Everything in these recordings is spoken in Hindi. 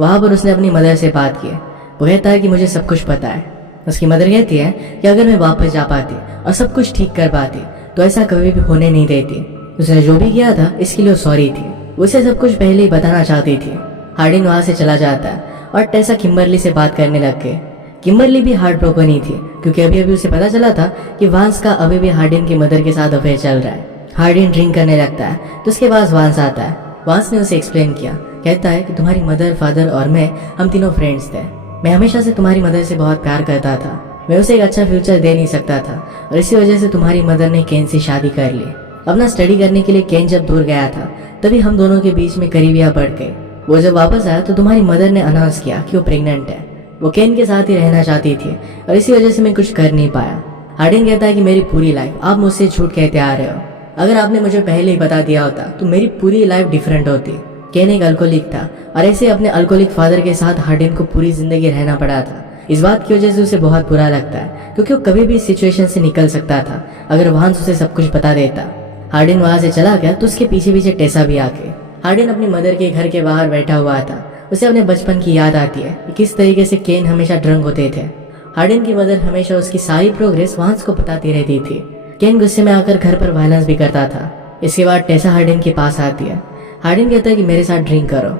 वहाँ पर उसने अपनी मदर से बात की। वो कहता है कि मुझे सब कुछ पता है। उसकी मदर कहती है कि अगर मैं वापस जा पाती और सब कुछ ठीक कर पाती तो ऐसा कभी भी होने नहीं देती। उसने जो भी किया था इसके लिए सॉरी थी। उसे सब कुछ पहले ही बताना चाहती थी। हार्डिन वहाँ से चला जाता है और टेसा किम्बरली से बात करने लग गए। किम्बरली भी हार्ट ब्रोकन ही थी क्योंकि अभी अभी उसे पता चला था कि वांस का अभी भी हार्डिन की मदर के साथ अफेयर चल रहा है। हार्डिन ड्रिंक करने लगता है तो उसके पास वांस आता है। वांस ने उसे एक्सप्लेन किया। कहता है कि तुम्हारी मदर, फादर और मैं, हम तीनों फ्रेंड्स थे। मैं हमेशा से तुम्हारी मदर से बहुत प्यार करता था। मैं उसे एक अच्छा फ्यूचर दे नहीं सकता था और इसी वजह से तुम्हारी मदर ने केन से शादी कर ली। अपना स्टडी करने के लिए केन जब दूर गया था तभी हम दोनों के बीच में करीबियां बढ़ गई। वो जब वापस आया तो तुम्हारी मदर ने अनाउंस किया कि वो प्रेग्नेंट है। वो केन के साथ ही रहना चाहती थी और इसी वजह से मैं कुछ कर नहीं पाया। हार्डिन कहता है कि मेरी पूरी लाइफ आप मुझसे झूठ कहते आ रहे हो। अगर आपने मुझे पहले ही बता दिया होता तो मेरी पूरी लाइफ डिफरेंट होती। केन एक अल्कोहलिक था और ऐसे अपने अल्कोहलिक फादर के साथ हार्डिन को पूरी जिंदगी रहना पड़ा था। इस बात की वजह से उसे बहुत बुरा लगता है क्योंकि वो कभी भी इस सिचुएशन से निकल सकता था अगर वांस उसे सब कुछ बता देता। हार्डिन वहां से चला गया तो उसके पीछे पीछे टेसा भी आके। हार्डिन अपनी मदर के घर के बाहर बैठा हुआ था। उसे अपने बचपन की याद आती है कि किस तरीके से केन हमेशा ड्रंक होते थे। हार्डिन की मदर हमेशा उसकी सारी प्रोग्रेस वांस को बताती रहती थी। केन गुस्से में आकर घर पर वायलेंस भी करता था। इसके बाद टेसा हार्डिन के पास आती है। हार्डिन कहता है कि मेरे साथ ड्रिंक करो।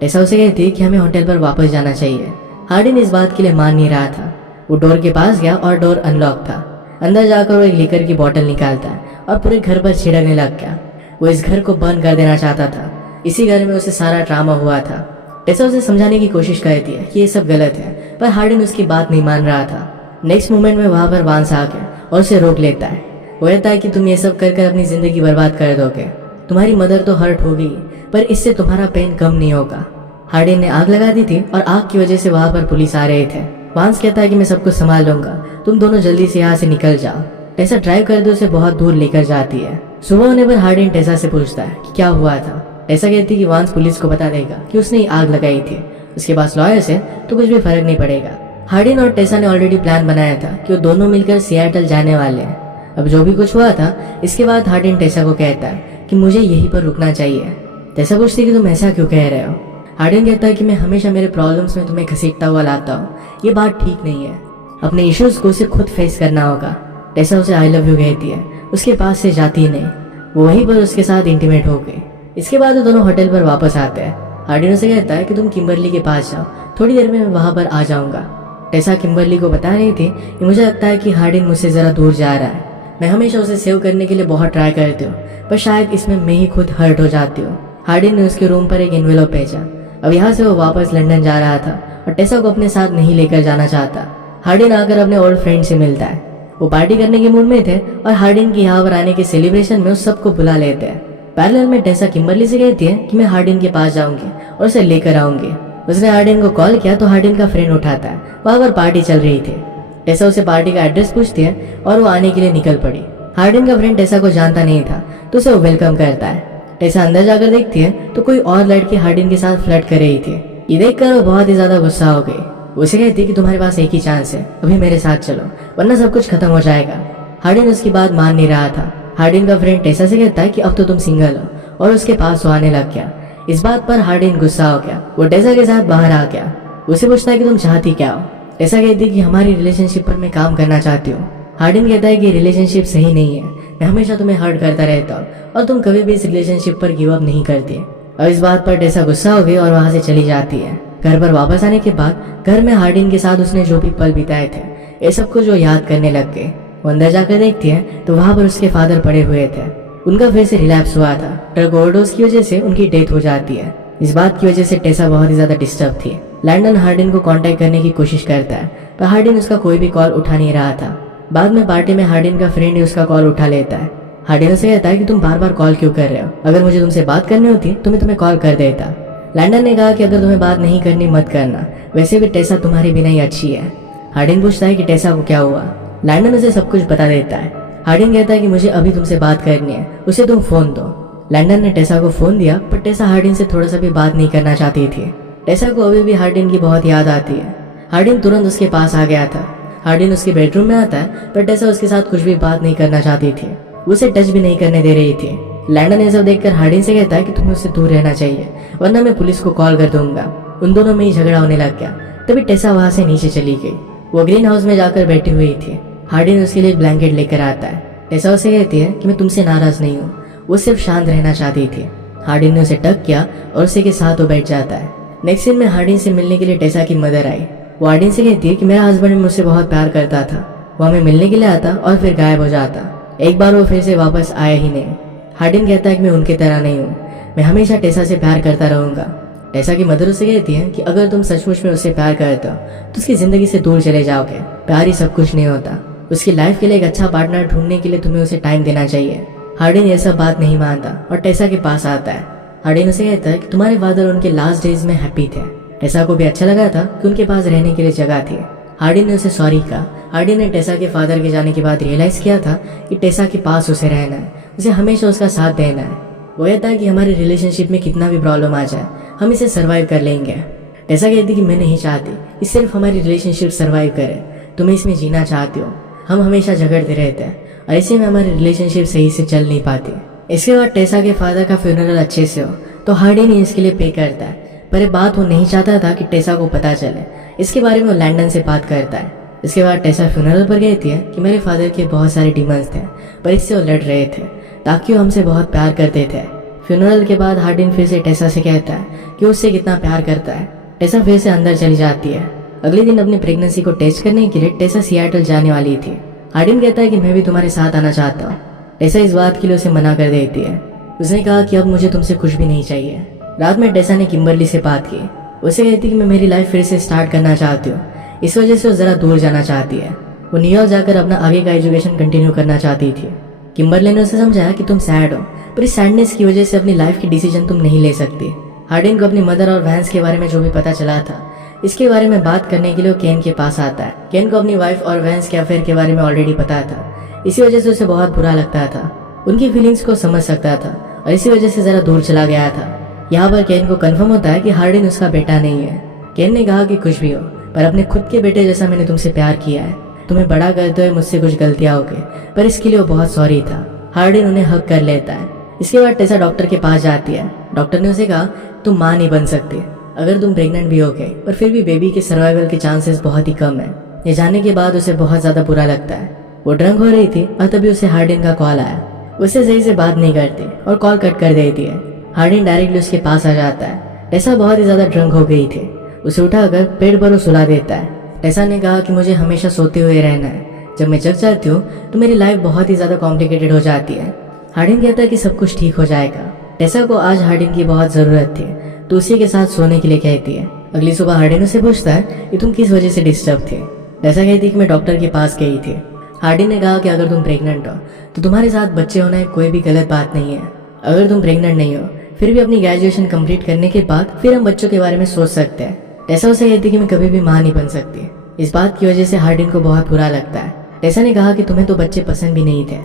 टेसा उसे कहती है कि हमें होटल पर वापस जाना चाहिए। हार्डिन इस बात के लिए मान नहीं रहा था। वो डोर के पास गया और डोर अनलॉक था। अंदर जाकर वो एक लिकर की बोतल निकालता है और पूरे घर पर छिड़कने लग गया। वो इस घर को बंद कर देना चाहता था। इसी घर में उसे सारा ड्रामा हुआ था। टेसा उसे समझाने की कोशिश करती है कि ये सब गलत है पर हार्डिन उसकी बात नहीं मान रहा था। नेक्स्ट मोमेंट में वहां पर वांस आ गया और उसे रोक लेता है। वो कहता है कि तुम ये सब कर अपनी जिंदगी बर्बाद कर दोगे। तुम्हारी मदर तो हर्ट होगी पर इससे तुम्हारा पेन कम नहीं होगा। हार्डिन ने आग लगा दी थी और आग की वजह से वहां पर पुलिस आ रहे थे। वांस कहता है कि मैं सब कुछ संभाल लूंगा, तुम दोनों जल्दी से यहाँ से निकल जाओ। टेसा ड्राइव कर दे उसे बहुत दूर लेकर जाती है। सुबह होने पर हार्डिन टेसा से पूछता है कि क्या हुआ था। टेसा कहती है कि वांस पुलिस को बता देगा कि उसने आग लगाई थी। उसके पास लॉयर से तो कुछ भी फर्क नहीं पड़ेगा। हार्डिन और टेसा ने ऑलरेडी प्लान बनाया था कि वो दोनों मिलकर सियाटल जाने वाले हैं। अब जो भी कुछ हुआ था इसके बाद हार्डिन टेसा को कहता है कि मुझे यहीं पर रुकना चाहिए। टेसा पूछती है कि तुम ऐसा क्यों कह रहे हो। हार्डिन कहता है कि मैं हमेशा मेरे प्रॉब्लम्स में तुम्हें घसीटता हुआ लाता हूँ, ये बात ठीक नहीं है। अपने इश्यूज को उसे खुद फेस करना होगा। टेसा उसे आई लव यू कहती है। उसके पास से जाती नहीं। वो वहीं पर उसके साथ इंटीमेट हो गई। इसके बाद वो दोनों होटल पर वापस आते हैं। हार्डिन उसे कहता है कि तुम किम्बरली के पास जाओ, थोड़ी देर में मैं वहां पर आ जाऊंगा। टेसा किम्बरली को बता रही थी कि मुझे लगता है कि हार्डिन मुझसे जरा दूर जा रहा है। मैं हमेशा उसे सेव करने के लिए बहुत ट्राई करती हूँ पर शायद इसमें मैं ही खुद हर्ट हो जाती हूँ। हार्डिन ने उसके रूम पर एक एनवेलप भेजा। अब यहाँ से वो वापस लंदन जा रहा था और टेसा को अपने साथ नहीं लेकर जाना चाहता। हार्डिन आकर अपने ओल्ड फ्रेंड से मिलता है। वो पार्टी करने के मूड में थे और हार्डिन के यहाँ पर आने के सेलिब्रेशन में उस सबको बुला लेते हैं। पैरेलल में टेसा किम्बरली से कहती है कि मैं हार्डिन के पास जाऊंगी और उसे लेकर आऊंगी। उसने हार्डिन को कॉल किया तो हार्डिन का फ्रेंड उठाता है। वहाँ पर पार्टी चल रही थी। टेसा उसे पार्टी का एड्रेस पूछती है और वो आने के लिए निकल पड़ी। हार्डिन का फ्रेंड टेसा को जानता नहीं था तो उसे वो वेलकम करता है। टेसा अंदर जाकर देखती है तो कोई और लड़की हार्डिन के साथ फ्लर्ट कर रही थी। ये देखकर वो बहुत ही ज्यादा गुस्सा हो गई। उसे कहती है कि तुम्हारे पास एक ही चांस है, अभी मेरे साथ चलो वरना सब कुछ खत्म हो जाएगा। हार्डिन उसकी बात मान नहीं रहा था। हार्डिन का फ्रेंड टेसा से कहता है कि अब तो तुम सिंगल हो और उसके पास वो आने लग गया। इस बात पर हार्डिन गुस्सा हो गया। वो टेसा के साथ बाहर आ गया। उसे पूछता है कि तुम चाहती क्या हो। टेसा कहती है कि हमारी रिलेशनशिप पर मैं काम करना चाहती हूँ। हार्डिन कहता है कि रिलेशनशिप सही नहीं है, मैं हमेशा तुम्हें हर्ट करता रहता हूँ और तुम कभी भी इस रिलेशनशिप पर गिव अप नहीं करती। और इस बात पर टेसा गुस्सा हो गई और वहां से चली जाती है। घर पर वापस आने के बाद घर में हार्डिन के साथ उसने जो भी पल बिताए थे ये सब कुछ वो याद करने लग गए। वो अंदर जाकर देखती है तो वहां पर उसके फादर पड़े हुए थे। उनका फिर से रिलैप्स हुआ था। ड्रग ओवरडोज की वजह से उनकी डेथ हो जाती है। इस बात की वजह से टेसा बहुत ही ज्यादा डिस्टर्ब थी। लैंडन हार्डिन को कांटेक्ट करने की कोशिश करता है पर हार्डिन उसका कोई भी कॉल उठा नहीं रहा था। बाद में पार्टी में हार्डिन का फ्रेंड ही उसका कॉल उठा लेता है। हार्डिन से कहता है कि तुम बार बार कॉल क्यों कर रहे हो, अगर मुझे तुमसे बात करनी होती तो मैं तुम्हें कॉल कर देता। लैंडन ने कहा कि अगर तुम्हें बात नहीं करनी मत करना, वैसे भी टेसा तुम्हारे बिना ही अच्छी है। हार्डिन पूछता है कि टेसा को क्या हुआ। लैंडन उसे सब कुछ बता देता है। हार्डिन कहता है कि मुझे अभी तुमसे बात करनी है, उसे तुम फोन दो। लैंडन ने टेसा को फोन दिया पर टेसा हार्डिन से थोड़ा सा भी बात नहीं करना चाहती थी। टेसा को अभी भी हार्डिन की बहुत याद आती है। हार्डिन तुरंत उसके पास आ गया था। हार्डिन उसके बेडरूम में आता है पर टेसा उसके साथ कुछ भी बात नहीं करना चाहती थी, उसे टच भी नहीं करने दे रही थी। लैंडन ये सब देखकर हार्डिन से कहता है कि तुम्हें उससे दूर रहना चाहिए वरना मैं पुलिस को कॉल कर दूंगा। उन दोनों में ही झगड़ा होने लग गया। तभी टेसा वहां से नीचे चली गई। वो ग्रीन हाउस में जाकर बैठी हुई थी। हार्डिन उसके लिए ब्लैंकेट लेकर आता है। टेसा उसे कहती है कि मैं तुमसे नाराज नहीं हूँ, वो सिर्फ शांत रहना चाहती थी। हार्डिन ने उसे टक किया और उसी के साथ वो बैठ जाता है। नेक्स्ट सीन में हार्डिन से मिलने के लिए टेसा की मदर आई। वो हार्डिन से कहती है कि मेरा हस्बैंड मुझसे बहुत प्यार करता था, वो हमें मिलने के लिए आता और फिर गायब हो जाता। एक बार वो फिर से वापस आया ही नहीं। हार्डिन कहता है कि मैं उनकी तरह नहीं हूँ, मैं हमेशा टेसा से प्यार करता रहूंगा। टेसा की मदर उसे कहती है कि अगर तुम सचमुच में उससे प्यार करते हो तो उसकी जिंदगी से दूर चले जाओगे। प्यार ही सब कुछ नहीं होता। उसकी लाइफ के लिए एक अच्छा पार्टनर ढूंढने के लिए तुम्हें उसे टाइम देना चाहिए। हार्डिन ये सब बात नहीं मानता और टेसा के पास आता है। हार्डिन उसे कहता है कि तुम्हारे फादर उनके लास्ट डेज में हैप्पी थे। टेसा को भी अच्छा लगा था कि उनके पास रहने के लिए जगह थी। हार्डिन ने उसे सॉरी कहा। हार्डिन ने टेसा के फादर के जाने के बाद रियलाइज किया था कि टेसा के पास उसे रहना है, उसे हमेशा उसका साथ देना है। वो कहता है कि हमारे रिलेशनशिप में कितना भी प्रॉब्लम आ जाए हम इसे सर्वाइव कर लेंगे। टेसा कहती कि मैं नहीं चाहती कि सिर्फ हमारी रिलेशनशिप सर्वाइव करे, तुम इसमें जीना चाहती हो। हम हमेशा झगड़ते रहते हैं और ऐसे में हमारी रिलेशनशिप सही से चल नहीं पाती। इसके बाद टेसा के फादर का फ्यूनरल अच्छे से हो तो हार्डिन ही इसके लिए पे करता है, पर ये बात वो नहीं चाहता था कि टेसा को पता चले। इसके बारे में वो लैंडन से बात करता है। इसके बाद टेसा फ्यूनरल पर कहती है कि मेरे फादर के बहुत सारे डिमांड्स थे, पर इससे वो लड़ रहे थे ताकि वो हमसे बहुत प्यार करते थे। फ्यूनरल के बाद हार्डिन फिर से टेसा से कहता है कि उससे कितना प्यार करता है। टेसा फिर से अंदर चली जाती है। अगले दिन अपनी प्रेगनेंसी को टेस्ट करने के लिए टेसा सियाटल जाने वाली थी। हार्डिन कहता है कि मैं भी तुम्हारे साथ आना चाहता हूँ। टेसा इस बात के लिए उसे मना कर देती है। उसने कहा कि अब मुझे तुमसे कुछ भी नहीं चाहिए। रात में टेसा ने किम्बरली से बात की। उसे कहती कि मैं मेरी लाइफ फिर से स्टार्ट करना चाहती हूँ, इस वजह से वो जरा दूर जाना चाहती है। वो न्यूयॉर्क जाकर अपना आगे का एजुकेशन कंटिन्यू करना चाहती थी। किम्बरली ने उसे समझाया कि तुम सैड हो, पर इस सैडनेस की वजह से अपनी लाइफ की डिसीजन तुम नहीं ले सकती। हार्डिन को अपनी मदर और वैंस के बारे में जो भी पता चला था इसके बारे में बात करने के लिए केन के पास आता है। केन को अपनी वाइफ और वैंस के अफेयर के बारे में ऑलरेडी पता था, इसी वजह से उसे बहुत बुरा लगता था। उनकी फीलिंग्स को समझ सकता था और इसी वजह से जरा दूर चला गया था। यहाँ पर केन को कंफर्म होता है कि हार्डिन उसका बेटा नहीं है। केन ने कहा कि कुछ भी हो, पर अपने खुद के बेटे जैसा मैंने तुमसे प्यार किया है। तुम्हें बड़ा करते हुए मुझसे कुछ गलतियां हो गई, पर इसके लिए वो बहुत सॉरी था। हार्डिन उन्हें हक कर लेता है। इसके बाद टेसा डॉक्टर के पास जाती है। डॉक्टर ने उसे कहा तुम माँ नहीं बन सकती अगर तुम प्रेग्नेंट भी हो गए, पर फिर भी बेबी के सर्वाइवल के चांसेस बहुत ही कम है। ये जानने के बाद उसे बहुत ज्यादा बुरा लगता है। वो ड्रंक हो रही थी और तभी उसे हार्डिन का कॉल आया। उससे सही से बात नहीं करती और कॉल कट कर देती है। हार्डिन डायरेक्टली उसके पास आ जाता है। टेसा बहुत ही ज्यादा ड्रंक हो गई थी। उसे उठाकर पेड़ पर वो सुला देता है। टेसा ने कहा कि मुझे हमेशा सोते हुए रहना है, जब मैं जग जाती हूँ तो मेरी लाइफ बहुत ही ज्यादा कॉम्प्लिकेटेड हो जाती है। हार्डिन कहता है कि सब कुछ ठीक हो जाएगा। टेसा को आज हार्डिन की बहुत जरूरत थी तो उसी के साथ सोने के लिए कहती है। अगली सुबह हार्डिन उसे पूछता है कि तुम किस वजह से डिस्टर्ब थे। टेसा कहती है कि मैं डॉक्टर के पास गई थी। हार्डिन ने कहा कि अगर तुम प्रेग्नेंट हो तो तुम्हारे साथ बच्चे होना कोई भी गलत बात नहीं है। अगर तुम प्रेग्नेंट नहीं हो फिर भी अपनी ग्रेजुएशन कंप्लीट करने के बाद फिर हम बच्चों के बारे में सोच सकते हैं। टेसा उसे कहती है कि मैं कभी भी माँ नहीं बन सकती। इस बात की वजह से हार्डिन को बहुत बुरा लगता है। टेसा ने कहा कि तुम्हें तो बच्चे पसंद भी नहीं थे।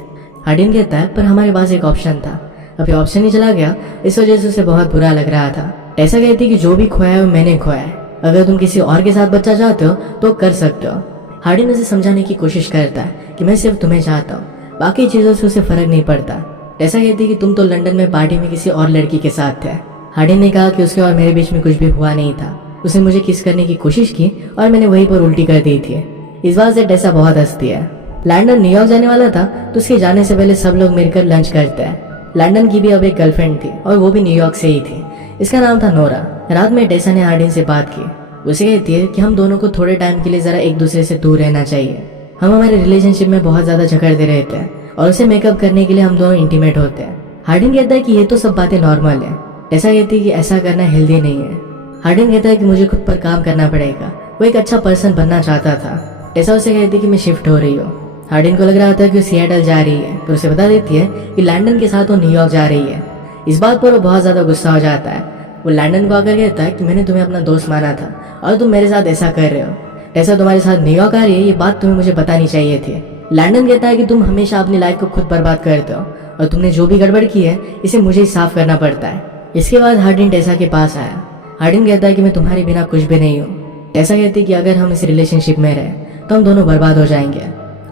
हार्डिन कहता है पर हमारे पास एक ऑप्शन था, अब ये ऑप्शन ही चला गया, इस वजह से उसे बहुत बुरा लग रहा था। टेसा कहती है कि जो भी खोया है वो मैंने खोया है, अगर तुम किसी और के साथ बच्चा चाहते हो तो कर सकते हो। हार्डिन उसे समझाने की कोशिश करता है कि मैं सिर्फ तुम्हें चाहता हूँ, बाकी चीजों से उसे फर्क नहीं पड़ता। टेसा कहती है कि तुम तो लंदन में पार्टी में किसी और लड़की के साथ थे। हार्डिन ने कहा कि उसके और मेरे बीच में कुछ भी हुआ नहीं था। उसने मुझे किस करने की कोशिश की और मैंने वहीं पर उल्टी कर दी थी। इस बात से टेसा बहुत हंसती है। लंदन न्यूयॉर्क जाने वाला था तो उसके जाने से पहले सब लोग मिलकर लंच करते हैं। लंदन की भी अब एक गर्लफ्रेंड थी और वो भी न्यूयॉर्क से ही थी। इसका नाम था नोरा। रात में टेसा ने हार्डिन से बात की। उसे कहती है कि हम दोनों को थोड़े टाइम के लिए जरा एक दूसरे से दूर रहना चाहिए। हम हमारे रिलेशनशिप में बहुत ज्यादा झगड़ते रहते हैं और उसे मेकअप करने के लिए हम दोनों इंटीमेट होते हैं। हार्डिन कहता है कि ये तो सब बातें नॉर्मल है। टेसा कहती है कि ऐसा करना हेल्दी नहीं है। हार्डिन कहता है कि मुझे खुद पर काम करना पड़ेगा, वो एक अच्छा पर्सन बनना चाहता था। टेसा उसे कहती है कि मैं शिफ्ट हो रही हूँ। हार्डिन को लग रहा था कि वो सिएटल जा रही है, पर उसे बता देती है कि लंदन के साथ वो न्यूयॉर्क जा रही है। इस बात पर वो बहुत ज्यादा गुस्सा हो जाता है। वो लंदन को आकर कहता है कि मैंने तुम्हें अपना दोस्त माना था और तुम मेरे साथ ऐसा कर रहे हो। टेसा तुम्हारे साथ न्यूयॉर्क आ रही है, ये बात तुम्हें मुझे बतानी चाहिए थी। लंदन कहता है कि तुम हमेशा अपनी लाइफ को खुद बर्बाद करते हो और तुमने जो भी गड़बड़ की है इसे मुझे ही साफ करना पड़ता है। इसके बाद हार्डिन टेसा के पास आया। हार्डिन कहता है कि मैं तुम्हारे बिना कुछ भी नहीं हूँ। टेसा कहती है कि अगर हम इस रिलेशनशिप में रहे तो हम दोनों बर्बाद हो जाएंगे।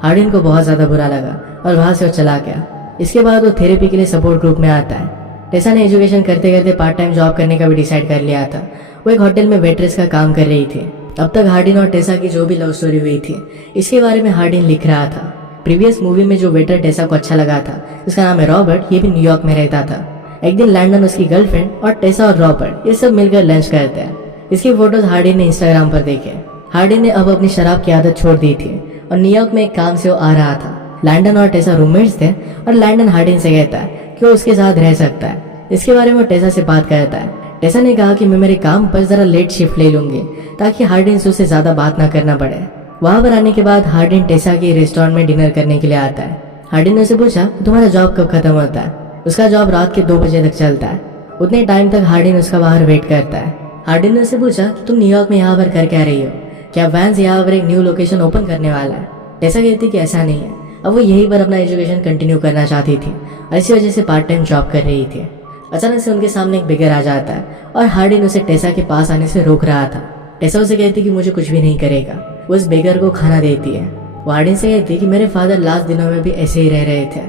हार्डिन को बहुत ज्यादा बुरा लगा और वहां से वो चला गया। इसके बाद वो थेरेपी के लिए सपोर्ट ग्रुप में आता है। टेसा ने एजुकेशन करते करते पार्ट टाइम जॉब करने का भी डिसाइड कर लिया था वो एक होटल में वेट्रेस का काम कर रही थी। अब तक हार्डिन और टेसा की जो भी लव स्टोरी हुई थी, इसके बारे में हार्डिन लिख रहा था। प्रीवियस मूवी में जो वेटर टेसा को अच्छा लगा था, जिसका नाम है रॉबर्ट, ये भी न्यूयॉर्क में रहता था। एक दिन लैंडन, उसकी गर्लफ्रेंड और टेसा और रॉबर्ट ये सब मिलकर लंच करते हैं। इसकी फोटोज हार्डिन ने इंस्टाग्राम पर देखे। हार्डिन ने अब अपनी शराब की आदत छोड़ दी थी और न्यूयॉर्क में एक काम से वो आ रहा था। लैंडन और टेसा रूममेट्स थे और लैंडन हार्डिन से कहता है कि वो उसके साथ रह सकता है। इसके बारे में वो टेसा से बात करता है। टेसा ने कहा कि मैं मेरे काम पर जरा लेट शिफ्ट ले लूंगी ताकि हार्डिन से उससे ज्यादा बात ना करना पड़े। वहां पर आने के बाद हार्डिन टेसा के रेस्टोरेंट में डिनर करने के लिए आता है। हार्डिन ने उसे पूछा तुम्हारा जॉब कब खत्म होता है। उसका जॉब रात के 2 बजे तक चलता है। उतने टाइम तक हार्डिन उसका बाहर वेट करता है। हार्डिन ने उसे पूछा कि तुम न्यूयॉर्क में यहाँ पर कर क्या रही हो, क्या वैंस यहाँ पर एक न्यू लोकेशन ओपन करने वाला है। टेसा कहती कि ऐसा नहीं है, अब वो यहीं पर अपना एजुकेशन कंटिन्यू करना चाहती थी और इसी वजह से पार्ट टाइम जॉब कर रही थी। अचानक से उनके सामने एक बिगर आ जाता है और हार्डिन उसे टेसा के पास आने से रोक रहा था। टेसा उसे कहती कि मुझे कुछ भी नहीं करेगा। वो उस बेगर को खाना देती है। वो हार्डिन से कहती कि मेरे फादर लास्ट दिनों में भी ऐसे ही रह रहे थे।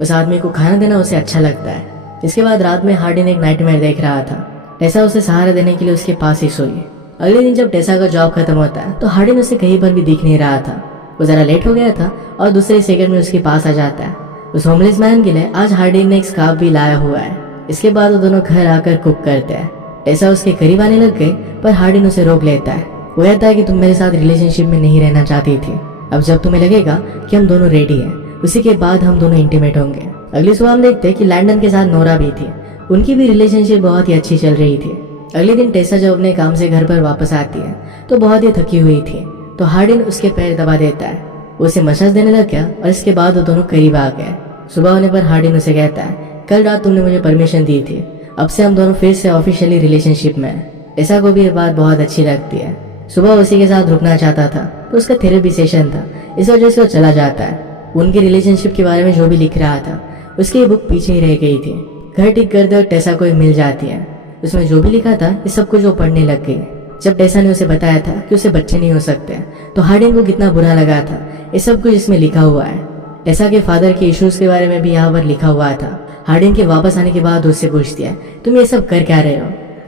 उस आदमी को खाना देना उसे अच्छा लगता है। इसके बाद रात में हार्डिन एक नाइटमेयर देख रहा था। टेसा उसे सहारा देने के लिए उसके पास ही सोई। अगले दिन जब टेसा का जॉब खत्म होता है तो हार्डिन उसे कहीं पर भी दिख नहीं रहा था। वो जरा लेट हो गया था और दूसरे सेकंड में उसके पास आ जाता है। उस होमलेस मैन के लिए आज हार्डिन ने एक स्कार्फ भी लाया हुआ है। इसके बाद वो दोनों घर आकर कुक करते हैं। टेसा उसके करीब आने लग गई पर हार्डिन उसे रोक लेता है। वो कहता है कि तुम मेरे साथ रिलेशनशिप में नहीं रहना चाहती थी। अब जब तुम्हें लगेगा कि हम दोनों रेडी हैं, उसी के बाद हम दोनों इंटीमेट होंगे। अगली सुबह हम देखते हैं कि लैंडन के साथ नोरा भी थी। उनकी भी रिलेशनशिप बहुत ही अच्छी चल रही थी। अगले दिन टेसा जब अपने काम से घर पर वापस आती है तो बहुत ही थकी हुई थी। तो हार्डिन उसके पैर दबा देता है। वो उसे मसाज देने लग गया और इसके बाद वो दोनों करीब आ गए। सुबह होने पर हार्डिन उसे कहता है कल रात तुमने मुझे परमिशन दी थी, अब से हम दोनों फिर से ऑफिशियली रिलेशनशिप में हैं। टेसा को भी ये बात बहुत अच्छी लगती है। सुबह उसी के साथ रुकना चाहता था तो उसका थेरेपी सेशन था, इस वजह से वो चला जाता है। उनकी रिलेशनशिप के बारे में जो भी लिख रहा था उसकी बुक पीछे ही रह गई थी। घर ठीक करते वक्त टेसा को मिल जाती है। उसमें जो भी लिखा था ये सब कुछ वो पढ़ने लग गई। जब टेसा ने उसे बताया था कि उसे बच्चे नहीं हो सकते तो हार्डिन को कितना बुरा लगा था। ये सब कुछ इसमें लिखा हुआ है। टेसा के फादर के इश्यूज के बारे में भी यहाँ पर लिखा हुआ था। हार्डिन के वापस आने के बाद उससे पूछती है तुम ये सब कर क्या रहे हो।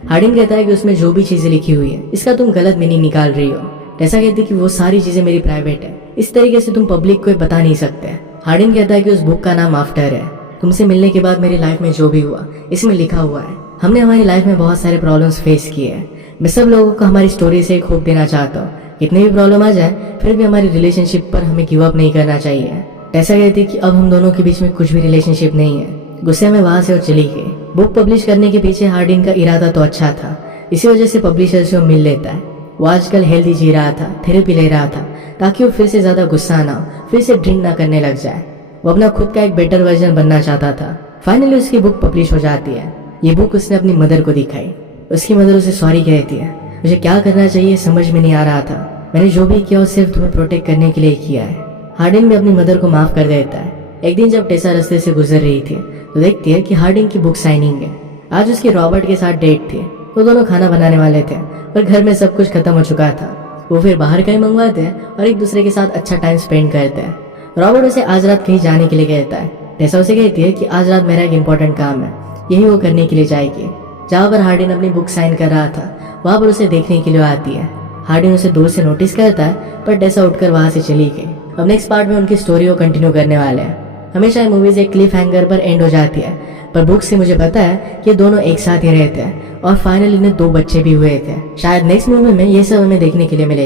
हार्डिन कहता है कि उसमें जो भी चीजें लिखी हुई है इसका तुम गलत मीनिंग निकाल रही हो। टेसा कहती है कि वो सारी चीजें मेरी प्राइवेट है, इस तरीके से तुम पब्लिक को बता नहीं सकते। हार्डिन कहता है कि उस बुक का नाम आफ्टर है। तुमसे मिलने के बाद मेरी लाइफ में जो भी हुआ इसमें लिखा हुआ है। हमने हमारी लाइफ में बहुत सारे प्रॉब्लम्स फेस किए हैं। मैं सब लोगों को हमारी स्टोरी से एक होप देना चाहता हूँ। कितनी भी प्रॉब्लम आ जाए फिर भी हमारी रिलेशनशिप पर हमें गिव अप नहीं करना चाहिए। टेसा कहती है कि अब हम दोनों के बीच में कुछ भी रिलेशनशिप नहीं है। गुस्से में वहां से वो चली गई। बुक पब्लिश करने के पीछे हार्डिन का इरादा तो अच्छा था, इसी वजह से पब्लिशर से वो मिल लेता है। वो आजकल हेल्दी जी रहा था, थेरेपी ले रहा था ताकि वो फिर से ज्यादा गुस्सा ना हो, फिर से ड्रिंक ना करने लग जाए। वो अपना खुद का एक बेटर वर्जन बनना चाहता था। फाइनली उसकी बुक पब्लिश हो जाती है। ये बुक उसने अपनी मदर को दिखाई। उसकी मदर उसे सॉरी कहती है। मुझे क्या करना चाहिए समझ में नहीं आ रहा था। मैंने जो भी किया वो सिर्फ तुम्हें प्रोटेक्ट करने के लिए किया है। हार्डिन भी अपनी मदर को माफ कर देता है। एक दिन जब टेसा रास्ते से गुजर रही थी तो देखती है कि हार्डिन की बुक साइनिंग है। आज उसकी रॉबर्ट के साथ डेट थी। वो दोनों खाना बनाने वाले थे पर घर में सब कुछ खत्म हो चुका था। वो फिर बाहर कहीं मंगवाते हैं और एक दूसरे के साथ अच्छा टाइम स्पेंड करते हैं। रॉबर्ट उसे आज रात कहीं जाने के लिए कहता है। टेसा उसे कहती है कि आज रात मेरा एक इम्पोर्टेंट काम है, यही वो करने के लिए जाएगी। जहाँ पर हार्डिन अपनी बुक साइन कर रहा था वहाँ पर उसे देखने के लिए आती है। हार्डिन उसे दूर से नोटिस करता है पर टेसा उठकर वहां से चली गई। अब नेक्स्ट पार्ट में उनकी स्टोरी को कंटिन्यू करने वाले हैं। हमेशा ये मूवीज एक क्लिफ हैंगर पर एंड हो जाती है पर बुक से मुझे पता है कि दोनों एक साथ ही रहते हैं और फाइनली इन्हें 2 बच्चे भी हुए थे। शायद नेक्स्ट मूवी में ये सब हमें देखने के लिए मिलेगा।